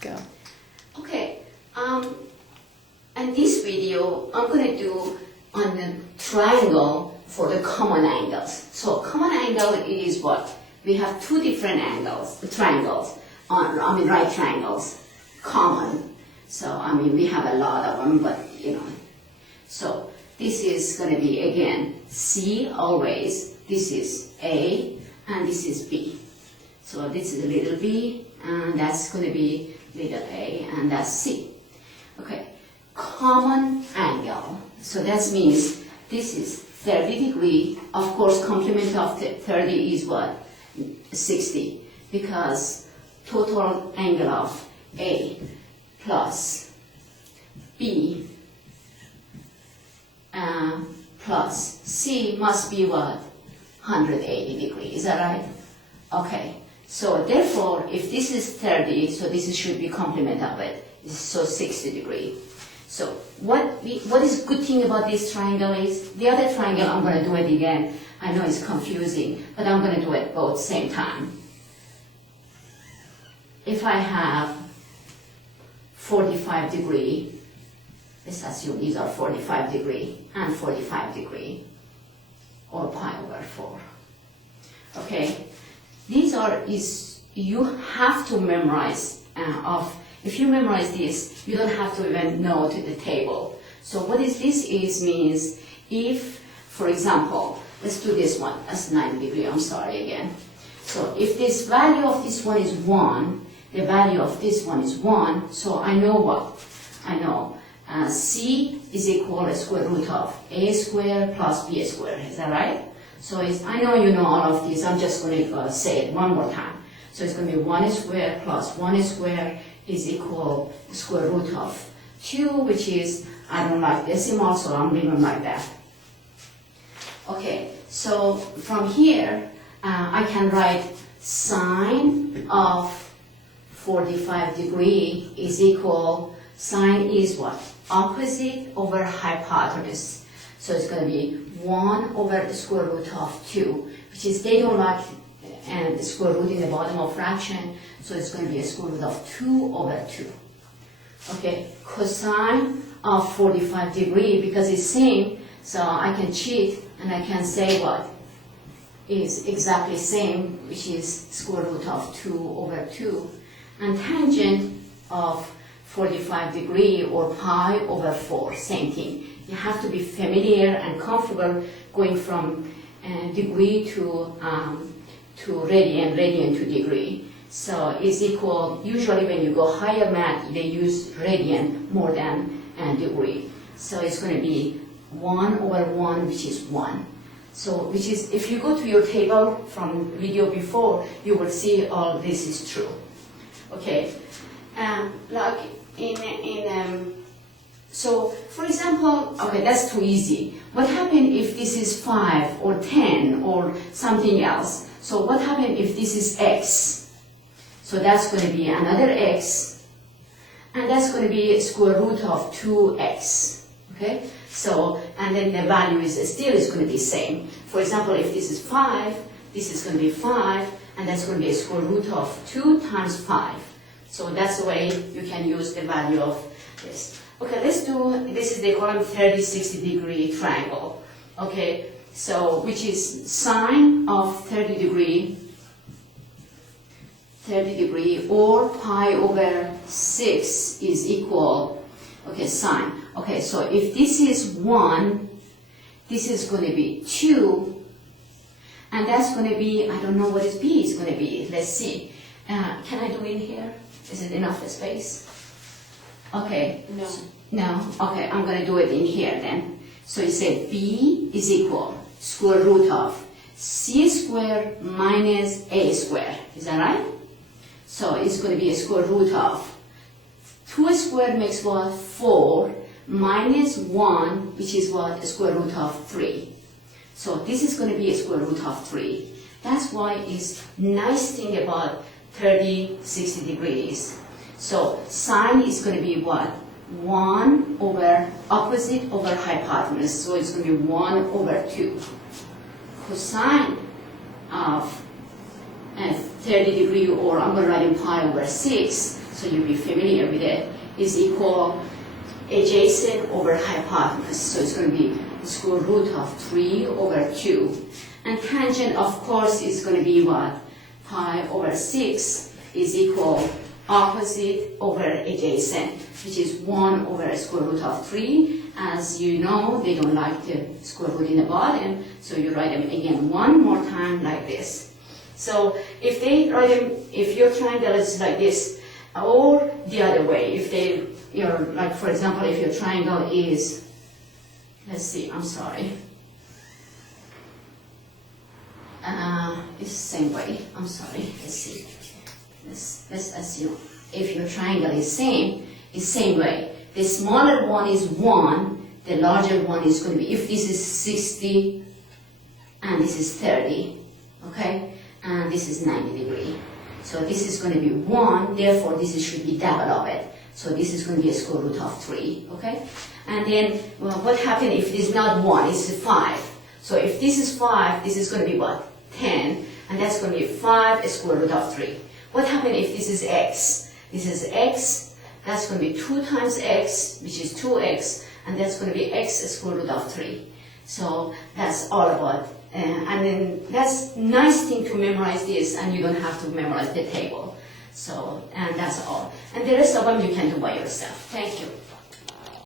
Go. Okay, in this video, I'm going to do on the triangle for the common angles. So common angle is what? We have two different angles, triangles, right triangles, common. So, we have a lot of them, but, So, this is going to be, again, C always. This is A, and this is B. So, this is a little b, and that's going to be little a, and that's C. Okay, common angle. So, that means this is 30 degree. Of course, complement of 30 is what? 60. Because total angle of A plus B plus C must be what? 180 degrees, is that right? Okay, so therefore, if this is 30, so this should be complement of it, so 60 degree. So what is good thing about this triangle is, the other triangle, I'm going to do it again. I know it's confusing, but I'm going to do it both same time. If I have 45 degree, let's assume these are 45 degree and 45 degree, or pi over 4. Okay, these are, you have to memorize if you memorize this, you don't have to even know to the table. So what is this is means if, for example, let's do this one, that's 90 degree, I'm sorry again. So if this value of this one is 1, the value of this one is 1, so I know what? I know C is equal to square root of A squared plus B squared, is that right? So I know you know all of these, I'm just going to say it one more time. So it's going to be 1 squared plus 1 squared is equal to square root of 2, which is, I don't like decimal, so I'm leaving like that. Okay, so from here, I can write sine of 45 degree is equal, sine is what? Opposite over hypotenuse. So it's going to be 1 over the square root of 2, which is they don't like the square root in the bottom of fraction, so it's going to be a square root of 2 over 2. Okay, cosine of 45 degree, because it's same, so I can cheat and I can say what is exactly same, which is square root of 2 over 2. And tangent of 45 degree or pi over 4, same thing. You have to be familiar and comfortable going from degree to radian to degree. So it's equal, usually when you go higher math, they use radian more than degree. So it's going to be 1 over 1, which is 1. So, which is, if you go to your table from video before, you will see all this is true. Okay, like so for example, okay, that's too easy. What happens if this is 5 or 10 or something else? So what happens if this is x? So that's going to be another x, and that's going to be square root of 2x. Okay, so, and then the value is still going to be same. For example, if this is 5, this is going to be 5, and that's going to be a square root of 2 times 5. So that's the way you can use the value of this. Okay, let's do, this is, they call them 30-60 degree triangle. Okay, so which is sine of 30 degree or pi over 6 is equal, okay, sine. Okay, so if this is 1, this is going to be 2, and that's going to be, I don't know what is b is going to be. Let's see. Can I do it here? Is it enough space? Okay. No. No? Okay, I'm going to do it in here then. So you say b is equal square root of c squared minus a squared. Is that right? So it's going to be a square root of 2 squared makes what? 4 minus 1, which is what? A square root of 3. So this is going to be a square root of 3. That's why it's nice thing about 30-60 degrees. So sine is going to be what? 1 over opposite over hypotenuse. So it's going to be 1 over 2. Cosine of 30 degree, or I'm going to write in pi over 6. so you'll be familiar with it, is equal adjacent over hypotenuse. So it's going to be square root of 3 over 2. And tangent, of course, is going to be what? Pi over 6 is equal opposite over adjacent, which is 1 over square root of 3. As you know, they don't like the square root in the bottom, so you write them again one more time like this. So if they write them, if your triangle is like this, or the other way, if they, like for example, if your triangle is, let's see, I'm sorry, it's the same way, I'm sorry, let's see, let's assume, if your triangle is same way, the smaller one is 1, the larger one is going to be, if this is 60 and this is 30, okay, and this is 90 degrees. So this is going to be 1, therefore this should be double of it. So this is going to be a square root of 3, okay? And then, well, what happens if it is not 1, it's 5. So if this is 5, this is going to be what? 10, and that's going to be 5 square root of 3. What happens if this is x? This is x, that's going to be 2 times x, which is 2x, and that's going to be x square root of 3. So that's all about, and then that's nice thing to memorize this, and you don't have to memorize the table. So, and that's all. And the rest of them you can do by yourself. Thank you.